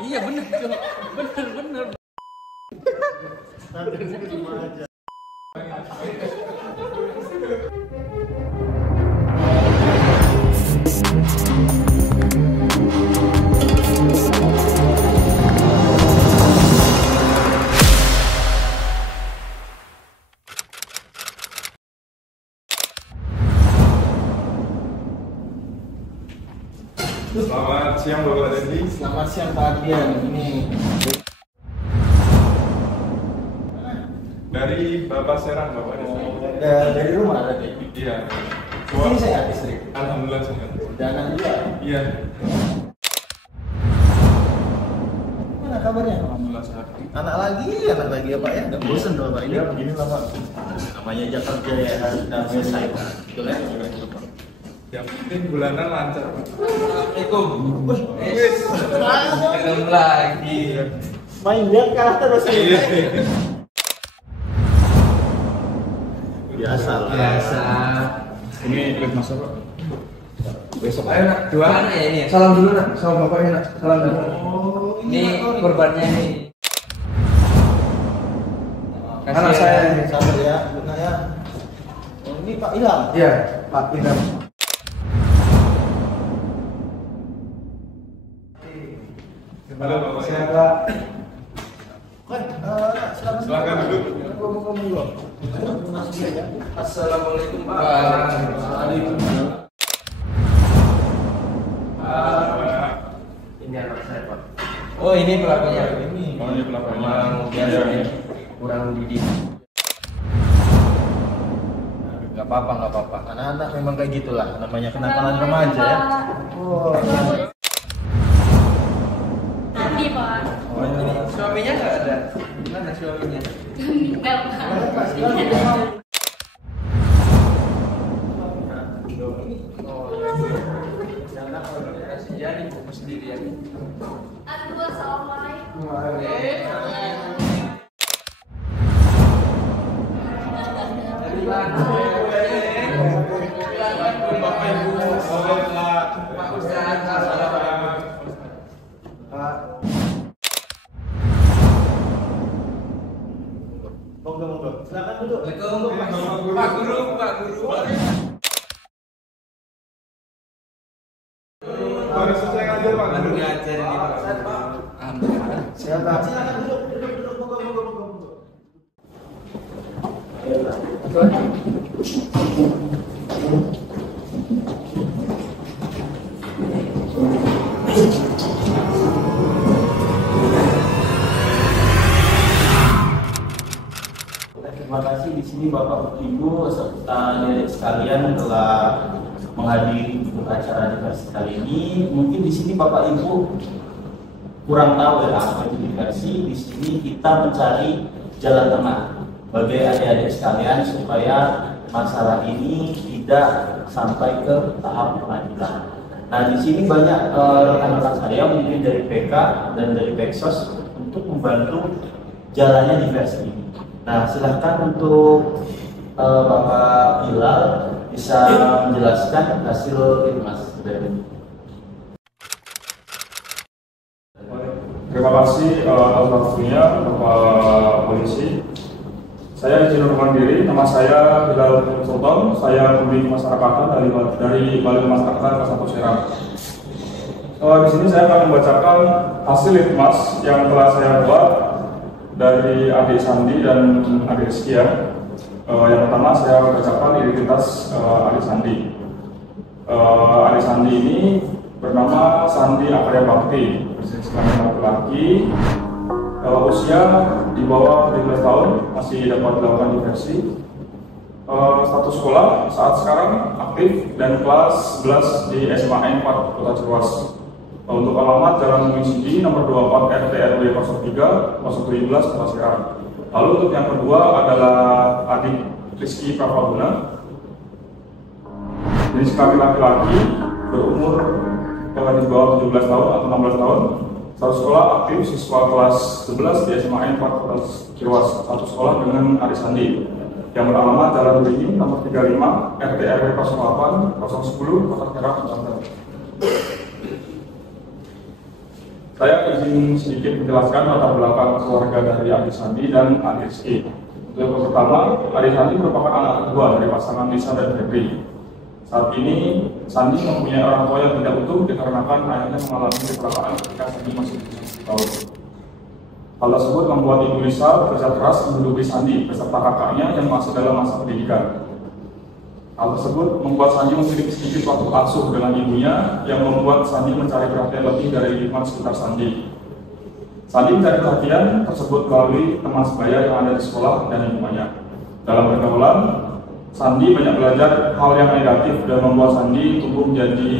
Iya bener tuh, bener. Selamat siang Bapak Dendi. Selamat siang Pak Adrian. Ini dari Bapak Serang Bapak Dendi. dari rumah tadi. Iya. Ini sehat istri. Alhamdulillah sehat. Jangan juga. Iya. Mana kabarnya? Alhamdulillah sehat. Anak lagi ya Pak ya. Nggak bosan dong Pak ini. Iya begini lah Pak. Namanya Jakarta ya harus selesai Pak. Betul ya? Yang penting bulanan lancar Pak. Assalamualaikum. Wis. Ketemu lagi. Main dia kalah terus ini. Biasa lah. Biasa. Ini ikut masa Pak. Besok ayo nak, dua anak ya ini. Salam dulu nak, sama bapaknya nak. Salam dulu. Ini korbannya ini. Anak saya ini. Sabar ya, benar ya. Oh, ini Pak Ilham. Iya, Pak Ilham. Halo Bapak. Sehat Pak. Silakan duduk. Assalamualaikum Pak. Waalaikumsalam. Ini anak saya Pak. Oh ini pelakunya. Oh ini pelakunya. Memang biasanya kurang didik. Gak apa-apa. Anak-anak memang kayak gitulah, namanya kenakalan remaja ya. Oh, Tadi Pak, oh ini. Suaminya nggak ada. Mana suaminya? meninggal Pak. Kasih jadi buku sendirian. Aduh, assalamualaikum. Dari mana? Pak Ustadz, assalamualaikum. Pak. Monggo. Silakan duduk. Assalamualaikum Pak Guru. Baru selesai ngajar Pak. Baru ngajar ini Pak. Alhamdulillah. Silakan duduk. Monggo. Terima kasih di sini Bapak Ibu serta adik sekalian telah menghadiri untuk acara diversi kali ini. Mungkin di sini Bapak Ibu kurang tahu ya apa itu diversi. Di sini kita mencari jalan tengah bagi adik-adik sekalian supaya masalah ini tidak sampai ke tahap pengadilan. Nah di sini banyak rekan-rekan saya mungkin dari PK dan dari Peksos untuk membantu jalannya diversi ini. Nah silahkan untuk Bapak Bilal bisa menjelaskan hasil itu Mas. Terima kasih atas waktunya Bapak Polisi. Saya izin mengundurkan diri. Nama saya Bilal Sultan. Saya pembimbing masyarakatan dari Balai Masyarakatan Kelas 1 Serang. Di sini saya akan membacakan hasil litmas yang telah saya buat dari adik Sandi dan adik Rizkia. Yang pertama saya bacakan identitas adik Sandi. Adik Sandi ini bernama Sandi Akarya Bakti, berjenis kelamin laki-laki, usia di bawah 17 tahun, masih dapat dilakukan diversi. Status sekolah saat sekarang aktif dan kelas 11 di SMA 4 Kota Cirwas. Untuk alamat Jalan Munisidi nomor 24 RT RW 03 017 Kota Serang. Lalu untuk yang kedua adalah adik Rizky Pravaguna, jenis kelamin laki-laki, berumur di bawah 17 tahun atau 16 tahun. Satu sekolah aktif siswa kelas 11 di SMA 4 Kota Cirwas. Satu sekolah dengan Adik Sandi yang beralamat Jalan Beringin nomor 35 RT RW 08 010 Kota Serang, Banten. Saya izin sedikit menjelaskan latar belakang keluarga dari adik Sandi dan adik Rizky. Untuk yang pertama, adik Sandi merupakan anak kedua dari pasangan Lisa dan Febri. Saat ini, Sandi mempunyai orang tua yang tidak utuh dikarenakan ayahnya mengalami kecelakaan ketika Sandi masih berusia 10 tahun. Hal tersebut membuat Ibu Lisa bekerja keras menghidupi Sandi beserta kakaknya yang masih dalam masa pendidikan. Hal tersebut membuat Sandi memiliki sedikit waktu asuh dengan ibunya yang membuat Sandi mencari perhatian lebih dari lingkungan sekitar Sandi. Sandi mencari perhatian tersebut melalui teman sebaya yang ada di sekolah dan lingkungannya. Dalam pergaulan, Sandi banyak belajar hal yang negatif dan membuat Sandi tumbuh menjadi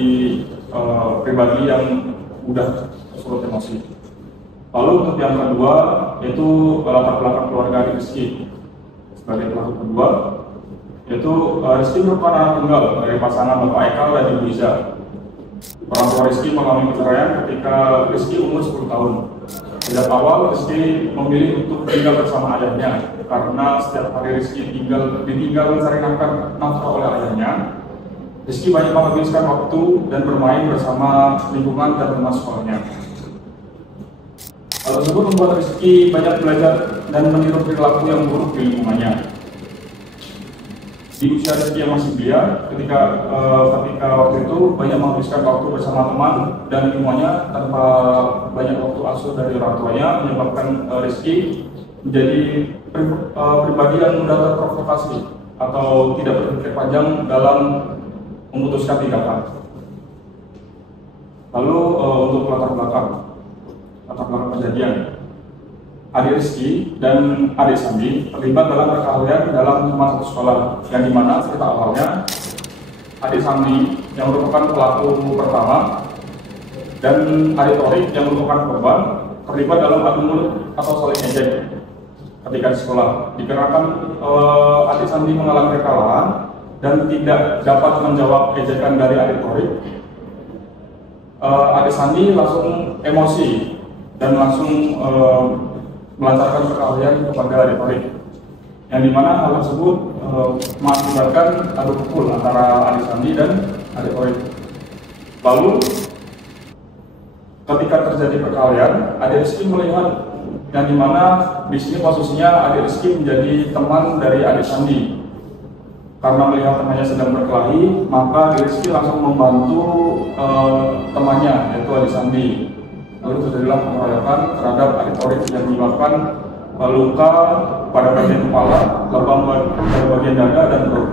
pribadi yang mudah tersulut emosi. Lalu untuk yang kedua, yaitu latar belakang keluarga Rizky. Sebagai pelaku kedua, yaitu Rizky merupakan anak tunggal dari pasangan Bapak Eka dan Ibu Liza. Orang tua Rizky mengalami perceraian ketika Rizky umur 10 tahun. Sejak awal Rizky memilih untuk tinggal bersama ayahnya karena setiap hari Rizky ditinggal mencari nafkah oleh ayahnya. Rizky banyak menghabiskan waktu dan bermain bersama lingkungan dan teman sekolahnya. Hal tersebut membuat Rizky banyak belajar dan meniru perilaku yang buruk di lingkungannya. Di usia Rizky yang masih belia, ketika waktu itu banyak menghabiskan waktu bersama teman dan lingkungannya tanpa banyak waktu asuh dari orang tuanya, menyebabkan Rizky menjadi pribadi yang mudah terprovokasi atau tidak berpikir panjang dalam memutuskan tindakan. Lalu untuk latar belakang kejadian. Adik Rizky dan adik Sandi terlibat dalam perkelahian dalam teman satu sekolah, yang dimana cerita awalnya adik Sandi yang merupakan pelaku pertama dan adik Torik yang merupakan korban terlibat dalam adu mulut atau saling ejek ketika di sekolah. Dikarenakan adik Sandi mengalami kekalahan dan tidak dapat menjawab ejekan dari adik Torik, adik Sandi langsung emosi dan langsung melancarkan perkelahian kepada adik Torik, yang dimana hal tersebut mengakibatkan adu pukul antara adik Sandi dan adik Torik. Lalu ketika terjadi perkelahian, adik Rizky melihat, yang dimana di sini posisinya adik Rizky menjadi teman dari adik Sandi. Karena melihat temannya sedang berkelahi, maka adik Rizky langsung membantu temannya, yaitu adik Sandi. Lalu terjadilah pengeroyokan terhadap adik Torik yang menyebabkan luka pada bagian kepala, lebam pada bagian dada dan perut.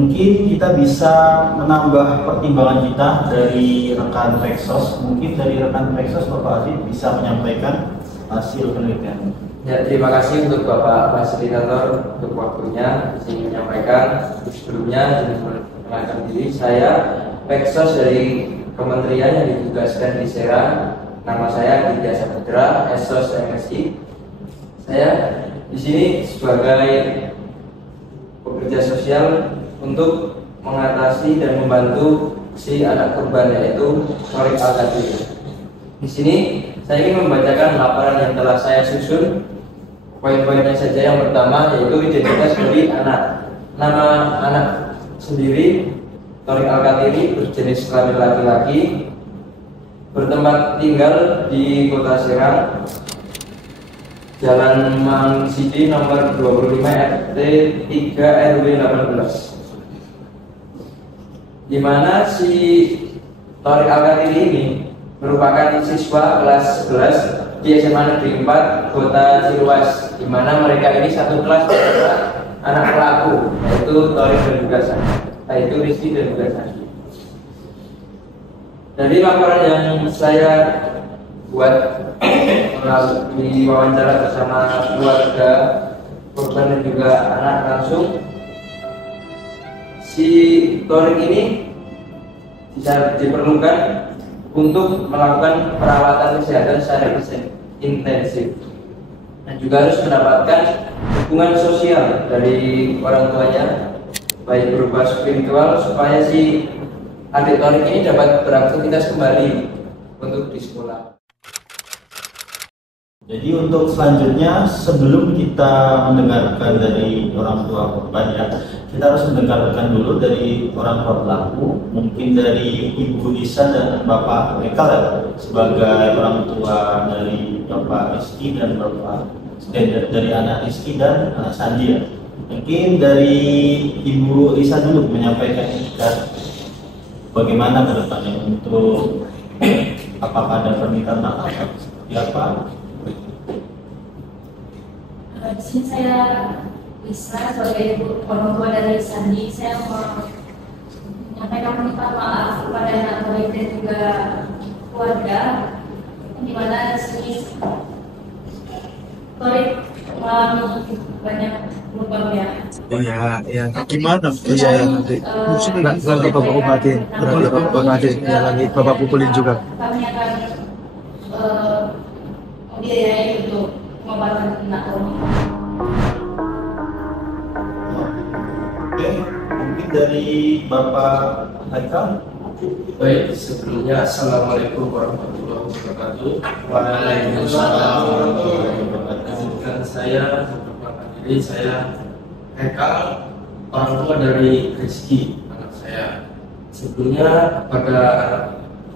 Mungkin kita bisa menambah pertimbangan kita dari rekan Peksos. Mungkin dari rekan Peksos Bapak Adit bisa menyampaikan hasil penelitian. Ya, terima kasih untuk Bapak Fasilitator untuk waktunya ingin menyampaikan. Sebelumnya ingin memperkenalkan diri, saya Peksos dari Kementerian yang ditugaskan di Serang. Nama saya Widya Saputra, Esos MSI. Saya di sini sebagai pekerja sosial untuk mengatasi dan membantu si anak korban, yaitu Torik Al-Qadir. Di sini saya ingin membacakan laporan yang telah saya susun. Poin-poinnya saja. Yang pertama yaitu identitas dari anak. Nama anak sendiri Torik Al-Qatiri, berjenis kelamin laki-laki, bertempat tinggal di Kota Serang, Jalan Mangsidi nomor 25 RT 3 RW 18, di mana si Torik Al-Qatiri ini merupakan siswa kelas 11 di SMA Negeri 4 Kota Ciluas, di mana mereka ini satu kelas dengan anak pelaku, yaitu Torik dan juga Sandi, yaitu Rizky dan juga Sandi. Dari laporan yang saya buat melalui wawancara bersama keluarga korban dan juga anak langsung, si Torik ini bisa diperlukan untuk melakukan perawatan kesehatan secara intensif dan juga harus mendapatkan dukungan sosial dari orang tuanya, baik berupa spiritual, supaya si adik Torik ini dapat beraktivitas kembali untuk di sekolah. Jadi untuk selanjutnya sebelum kita mendengarkan dari orang tua korban ya, kita harus mendengarkan dulu dari orang tua pelaku, mungkin dari Ibu Isa dan Bapak Ekal ya, sebagai orang tua dari Bapak Rizky dan dari anak Rizky dan anak Sandi ya. Mungkin dari Ibu Isa dulu menyampaikan kita bagaimana ke depannya untuk apakah ada permintaan maaf atau seperti apa? Di sini saya Isra sebagai orang tua dari Sandi, saya mau menyampaikan permintaan maaf kepada anak Torik dan juga keluarga, di mana di sini Torik mengalami banyak lubangnya. Oh ya, ya gimana? Iya ya nanti. Mungkin nggak lagi bapak obatin, berarti bapak obatin ya lagi bapak pukulin juga. Kami akan membiayai untuk pengobatan anak Torik. Oke, mungkin dari Bapak Haikal. Baik, sebelumnya Assalamualaikum warahmatullahi wabarakatuh. Waalaikumsalam warahmatullahi wabarakatuh. Izinkan saya memperkenalkan diri, saya Hekal, orang tua dari Rizky, anak saya. Sebelumnya kepada anak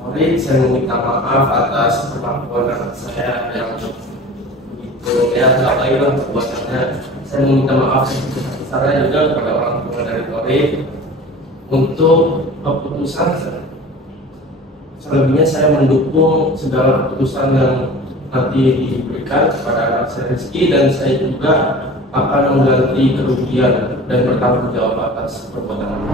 Torik, saya meminta maaf atas perlakuan anak saya yang begitu tidak baik lah perbuatannya. Saya meminta maaf sebesar-besarnya juga kepada orang tua dari Torik. Untuk keputusan, selebihnya saya mendukung segala keputusan yang nanti diberikan kepada anak saya Rizky, dan saya juga akan mengganti kerugian dan bertanggung jawab atas perbuatan anak.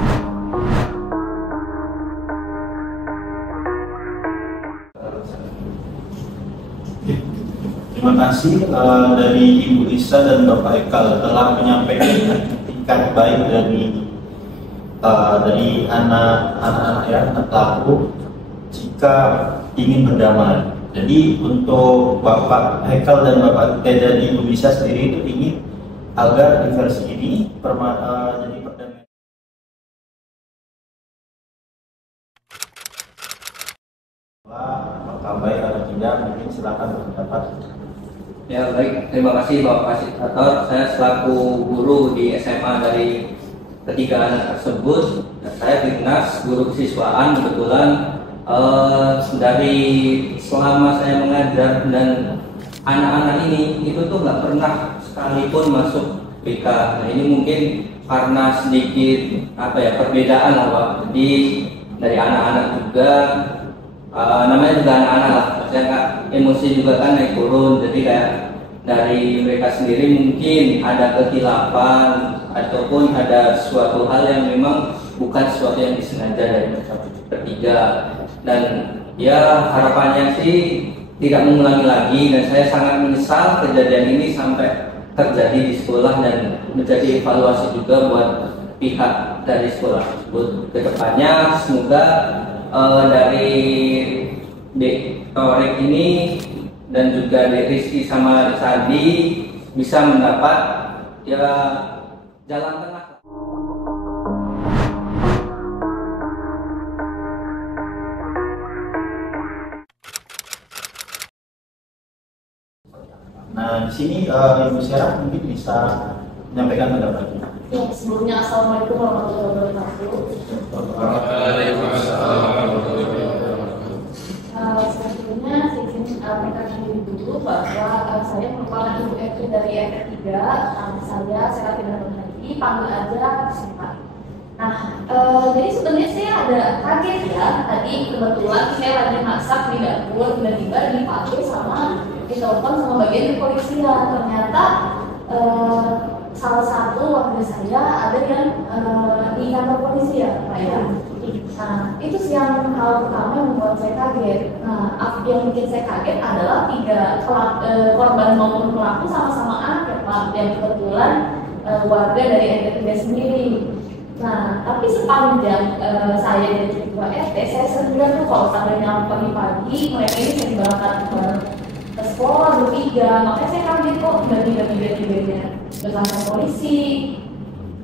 Terima kasih dari Ibu Isa dan Bapak Ekal telah menyampaikan etikat baik dari anak-anak ya, anak pelaku jika ingin berdamai. Jadi untuk Bapak Ekal dan Bapak dan Ibu Isa sendiri itu ingin agar di versi ini jadi perdamaian. Apakah baik atau tidak, mungkin silakan berpendapat. Ya baik, terima kasih Bapak Fasilitator. Saya selaku guru di SMA dari ketiga anak tersebut, dan saya dinas guru kesiswaan. Kebetulan dari selama saya mengajar dan anak-anak ini itu tuh nggak pernah sekalipun masuk BK. Nah ini mungkin karena sedikit perbedaan lah Pak. Jadi dari anak-anak juga namanya juga anak-anak lah, maksudnya Kak, emosi juga kan naik turun. Jadi kayak dari mereka sendiri mungkin ada kekhilafan ataupun ada suatu hal yang memang bukan sesuatu yang disengaja dari mereka bertiga, dan ya harapannya sih tidak mengulangi lagi. Dan saya sangat menyesal kejadian ini sampai terjadi di sekolah dan menjadi evaluasi juga buat pihak dari sekolah tersebut. Kedepannya semoga dari Torik ini dan juga dari Rizky sama Sandi bisa mendapat ya jalan tengah. Nah di sini Ibu Sarah mungkin bisa menyampaikan pendapatnya. Ya, sebelumnya Assalamualaikum warahmatullahi wabarakatuh. Selanjutnya saya ingin menyampaikan dulu bahwa saya merupakan ibu RT dari RT 3. Saya Seraphina Nurhadi, panggil aja Sifat. Nah, jadi sebenarnya saya ada kaget ya. Tadi kebetulan saya lagi masak di dapur, tiba-tiba dipanggil sama ditelepon sama bagian kepolisian. Ternyata salah satu warga saya ada yang di kantor polisi ya Pak ya. Nah itu sih yang hal pertama yang membuat saya kaget. Nah yang bikin saya kaget adalah 3 korban maupun pelaku sama-sama anak ya Pak, yang kebetulan warga dari RT 3 sendiri. Nah tapi sepanjang saya jadi ketua RT, saya sering lihat tuh kalau seandainya pagi-pagi mereka ini sering berangkat ke sekolah bertiga, makanya saya kaget kok tiba-tiba bersama polisi.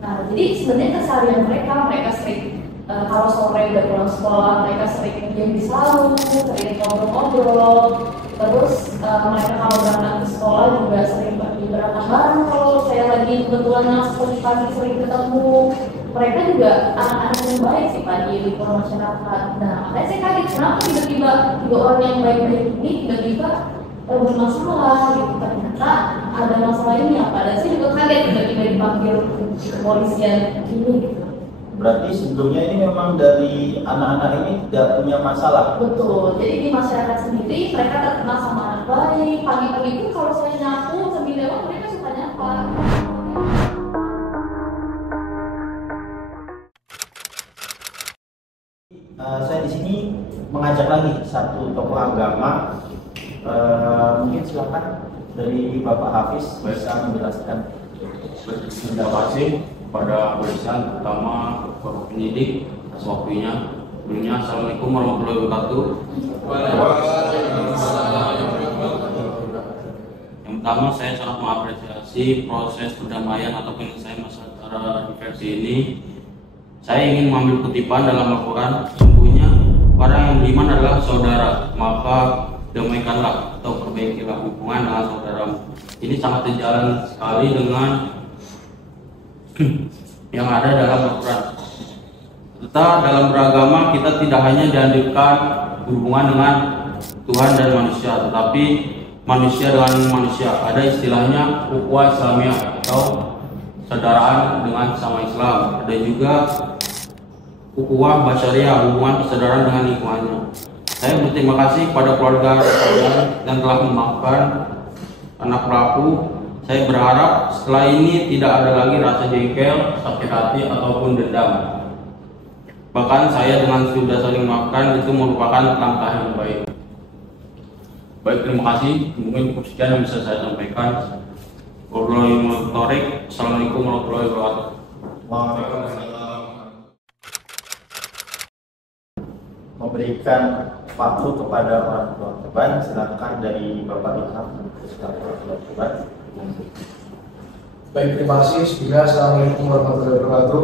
Nah, jadi sebenarnya keseharian mereka sering kalau sore udah pulang sekolah, mereka sering diam di salon, sering ngobrol-ngobrol. Terus mereka kalau berangkat ke sekolah juga sering bagi berangkat bareng. Kalau saya lagi kebetulan masuk pagi sering ketemu, mereka juga anak-anak yang baik sih Pak di lingkungan masyarakat. Nah, makanya saya kaget kenapa tiba-tiba 3 orang yang baik-baik ini tiba-tiba bermasalah gitu. Ternyata ada masalah ini apa? Dan saya juga kaget tiba-tiba dipanggil ke kepolisian ini gitu. Berarti sebelumnya ini memang dari anak-anak ini tidak punya masalah. Betul. Jadi di masyarakat sendiri mereka terkenal sama anak baik. Pagi-pagi itu kalau saya nyapu sambil lewat mereka suka nyapa. Saya di sini mengajak lagi satu tokoh agama. Mungkin silakan dari Bapak Hafiz bisa menjelaskan. Terima kasih kepada kepolisian, terutama Bapak penyidik atas waktunya. Sebelumnya, Assalamualaikum warahmatullahi wabarakatuh. Yang pertama, saya sangat mengapresiasi proses perdamaian atau penyelesaian masalah secara diversi ini. Saya ingin mengambil kutipan dalam Al-Quran. Sesungguhnya orang yang beriman adalah saudara, maka damaikanlah atau perbaikilah hubungan dengan saudaramu. Ini sangat sejalan sekali dengan yang ada dalam Al-Quran. Serta dalam beragama kita tidak hanya dianjurkan hubungan dengan Tuhan dan manusia, tetapi manusia dengan manusia. Ada istilahnya ukhuwah Islamiyah atau persaudaraan dengan sama Islam. Ada juga ukhuwah Basyariah, hubungan persaudaraan dengan lingkungannya. Saya berterima kasih kepada keluarga saya yang telah memaafkan anak pelaku. Saya berharap setelah ini tidak ada lagi rasa jengkel, sakit hati, ataupun dendam. Bahkan saya dengan sudah saling memaafkan itu merupakan langkah yang baik. Baik, terima kasih. Mungkin cukup sekian yang bisa saya sampaikan. Assalamualaikum warahmatullahi wabarakatuh. Memberikan waktu kepada orang tua korban, silakan dari Bapak Ilham. Baik, terima kasih. Bismillah, Assalamualaikum warahmatullahi wabarakatuh.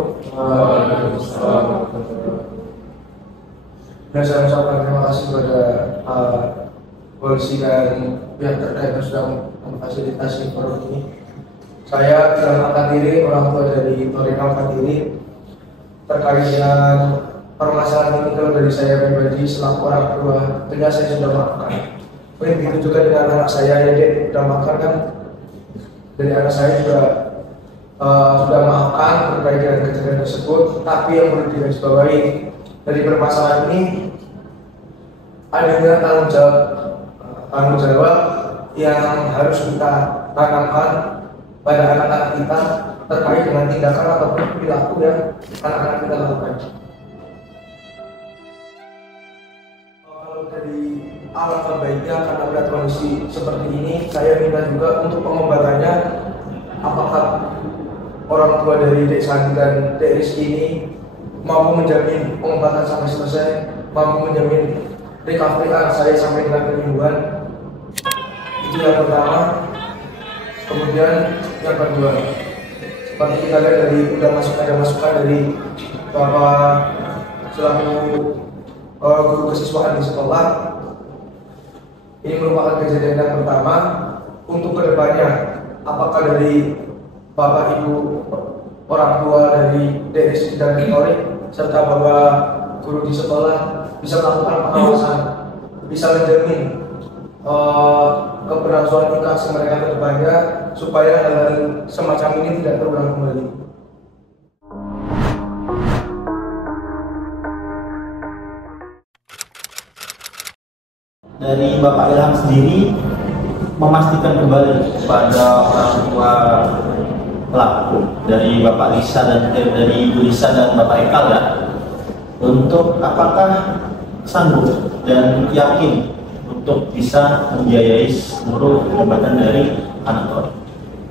Dan saya ucapkan terima kasih kepada polisi dan pihak terkait yang sudah memfasilitasi forum ini. Saya telah mengangkat diri, orang tua dari Tori angkat diri terkait dengan permasalahan ini. Kalau dari saya pribadi selaku orang tua, tentunya saya sudah maafkan. Begitu juga dengan anak saya yang sudah maafkan kan. Dari anak saya juga sudah maafkan terkait dengan kejadian tersebut. Tapi yang perlu digarisbawahi dari permasalahan ini adanya tanggung jawab yang harus kita tanamkan pada anak-anak kita terkait dengan tindakan ataupun perilaku yang anak-anak kita lakukan. Kalau dari alangkah baiknya karena melihat kondisi seperti ini, saya minta juga untuk pengobatannya, apakah orang tua dari Dek Sandi dan Dek Rizky ini mampu menjamin pengobatan sampai selesai, mampu menjamin recovery anak saya sampai dengan penyembuhan. Itu yang pertama. Kemudian yang kedua, seperti kita lihat dari ada masukan dari Bapak selaku guru kesiswaan di sekolah. Ini merupakan kejadian yang pertama. Untuk kedepannya, apakah dari Bapak Ibu orang tua dari DSI dan Tori serta Bapak guru di sekolah bisa melakukan pengawasan, bisa menjamin keberlangsungan interaksi mereka ke depannya supaya hal-hal semacam ini tidak terulang kembali. Dari Bapak Ilham sendiri memastikan kembali kepada orang tua pelaku, dari Bapak Lisa dan dari Ibu Lisa dan Bapak Ekal ya, untuk apakah sanggup dan yakin untuk bisa membiayai seluruh pengobatan dari anak Tori.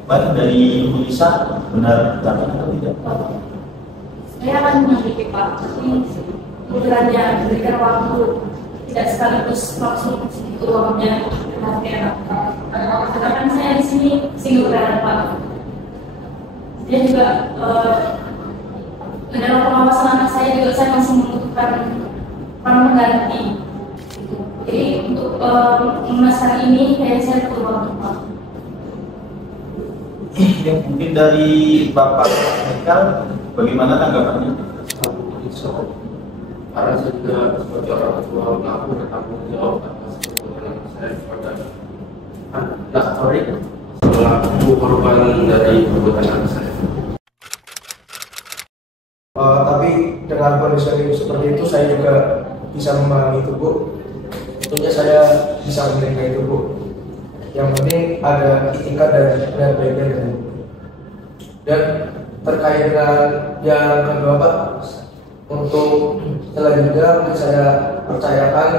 Baik, dari Ibu Lisa, benar atau tidak? Saya akan menyelidiki Pak, tapi kiranya berikan waktu, tidak sekaligus langsung segitu uangnya. Karena kan saya di sini single parent Pak. Dia juga dalam pengawasan anak saya juga saya masih membutuhkan orang mengganti. Jadi untuk masalah ini saya perlu waktu Pak. Ya, mungkin dari Bapak Michael, bagaimana tanggapannya? Karena saya juga sebagai orang tua pelaku bertanggung jawab atas perbuatan saya kepada anak selaku korban dari perbuatan anak saya. Tapi dengan kondisi seperti itu saya juga bisa memahami itu Bu. Tentunya saya bisa menerima itu Bu. Yang penting ada etikat dan baiknya. Dan terkait dengan yang kedua Pak, untuk selanjutnya mungkin saya percayakan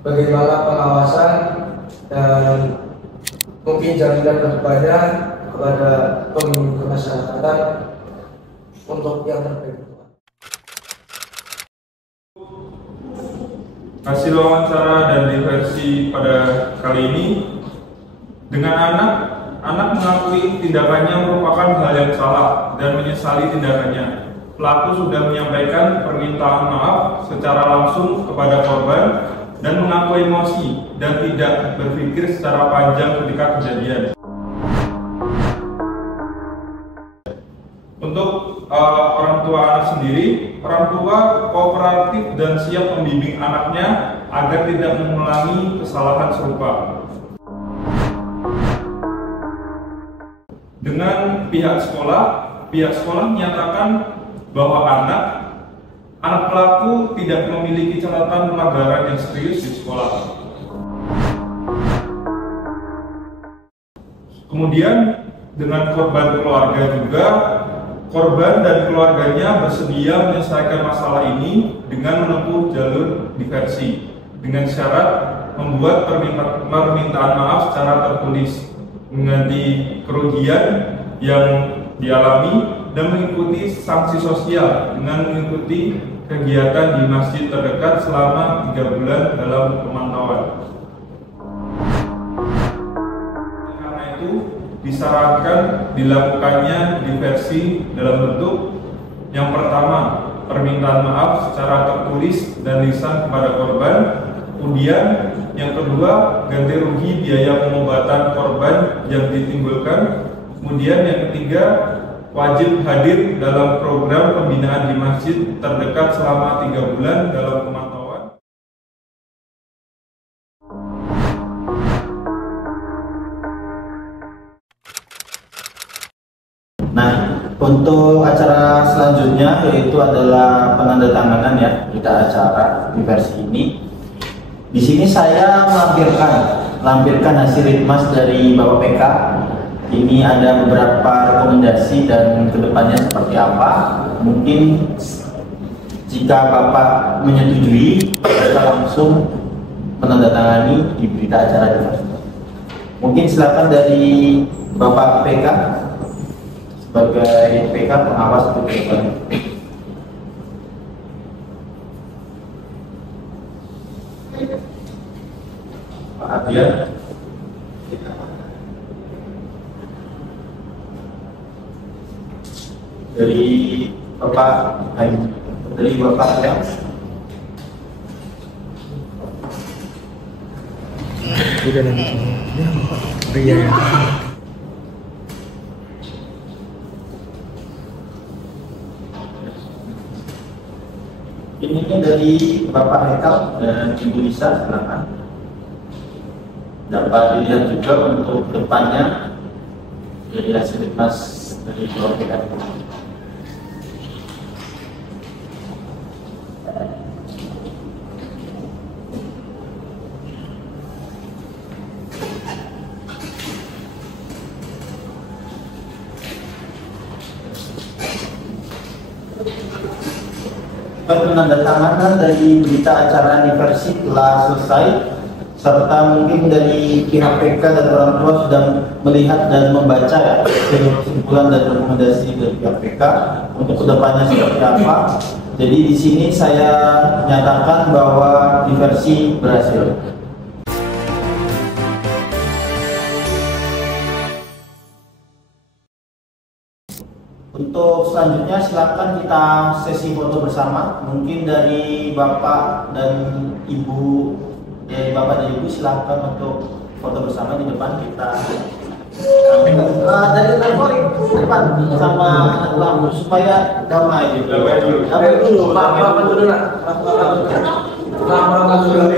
bagaimana pengawasan dan mungkin jaminan kedepannya kepada pemimpin kemasyarakatan untuk yang terbaik. Hasil wawancara dan diversi pada kali ini, dengan anak mengakui tindakannya merupakan hal yang salah dan menyesali tindakannya. Pelaku sudah menyampaikan permintaan maaf secara langsung kepada korban dan mengaku emosi dan tidak berpikir secara panjang ketika kejadian. Untuk orang tua anak sendiri, orang tua kooperatif dan siap membimbing anaknya agar tidak mengulangi kesalahan serupa. Dengan pihak sekolah menyatakan bahwa anak pelaku tidak memiliki catatan pelanggaran yang serius di sekolah. Kemudian dengan korban keluarga juga, korban dan keluarganya bersedia menyelesaikan masalah ini dengan menempuh jalur diversi dengan syarat membuat permintaan maaf secara tertulis, mengganti kerugian yang dialami dan mengikuti sanksi sosial dengan mengikuti kegiatan di masjid terdekat selama 3 bulan dalam pemantauan. Karena itu disarankan dilakukannya diversi dalam bentuk yang pertama, permintaan maaf secara tertulis dan lisan kepada korban. Kemudian yang kedua, ganti rugi biaya pengobatan korban yang ditimbulkan. Kemudian yang ketiga, wajib hadir dalam program pembinaan di masjid terdekat selama 3 bulan dalam pemantauan. Nah, untuk acara selanjutnya yaitu adalah penandatanganan ya berita acara diversi ini. Di sini saya melampirkan hasil ritmas dari Bapak PK. Ini ada beberapa rekomendasi dan kedepannya seperti apa. Mungkin jika Bapak menyetujui, kita langsung menandatangani di berita acara diversi. Mungkin silakan dari Bapak PK sebagai PK pengawas untuk kedepannya. Pak Adrian. Dari Bapak ya. Udah nanti. Iya. Ini dari Bapak Hekal dan Ibu Lisa, silakan. Dapat dilihat juga untuk depannya dari hasil ritmas dari Bapak Hekal. Penandatanganan dari berita acara diversi telah selesai, serta mungkin dari pihak PK dan orang tua sudah melihat dan membaca ya, kesimpulan dan rekomendasi dari pihak PK untuk kedepannya seperti apa. Jadi di sini saya nyatakan bahwa diversi berhasil. Untuk selanjutnya silakan kita sesi foto bersama. Mungkin dari Bapak dan Ibu Ya, Bapak dan Ibu silakan untuk foto bersama di depan kita. Dari telepon depan sama lampu supaya damai. Damai dulu. Apa dulu nak? Apa dulu?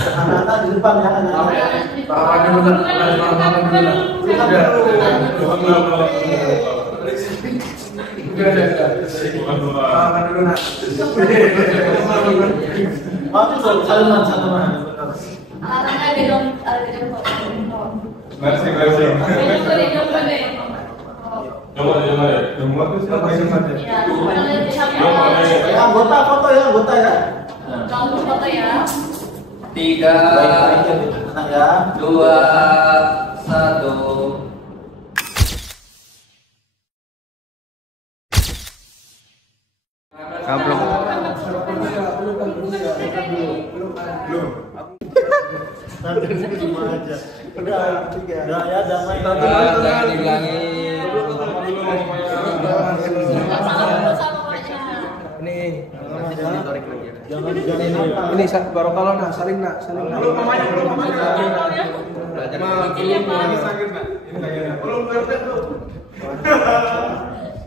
Anak-anak di depan ya, anak-anak. Apa dulu nak? Saluman. Anak-anak di dalam foto. Masih. Coba deh. Semua tuh siapa yang ada? Ya, anggota ya. Kamu foto ya. 3, Anak ya. 2, 1. Kablok. Udah ya, damai. Jangan diulangi. Ini baru kalau nak saling nak.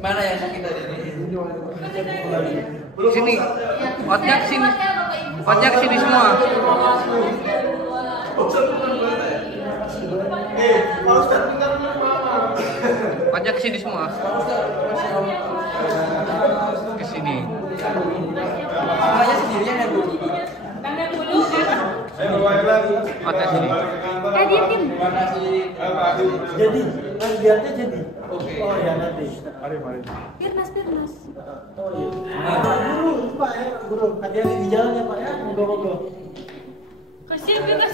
Mana yang sakit tadi ini? Sini. Otnya sini. Otnya sini semua. Otnya kesini semua. Kesini. Orangnya sendirian ya, Bu? Otnya sini. Jadi, lihatnya jadi. Oke. Oh ya nanti. Firnas. Oh iya. Guru, Pak ya, guru. Hati-hati di jalan ya Pak ya. Monggo. Kasih banget.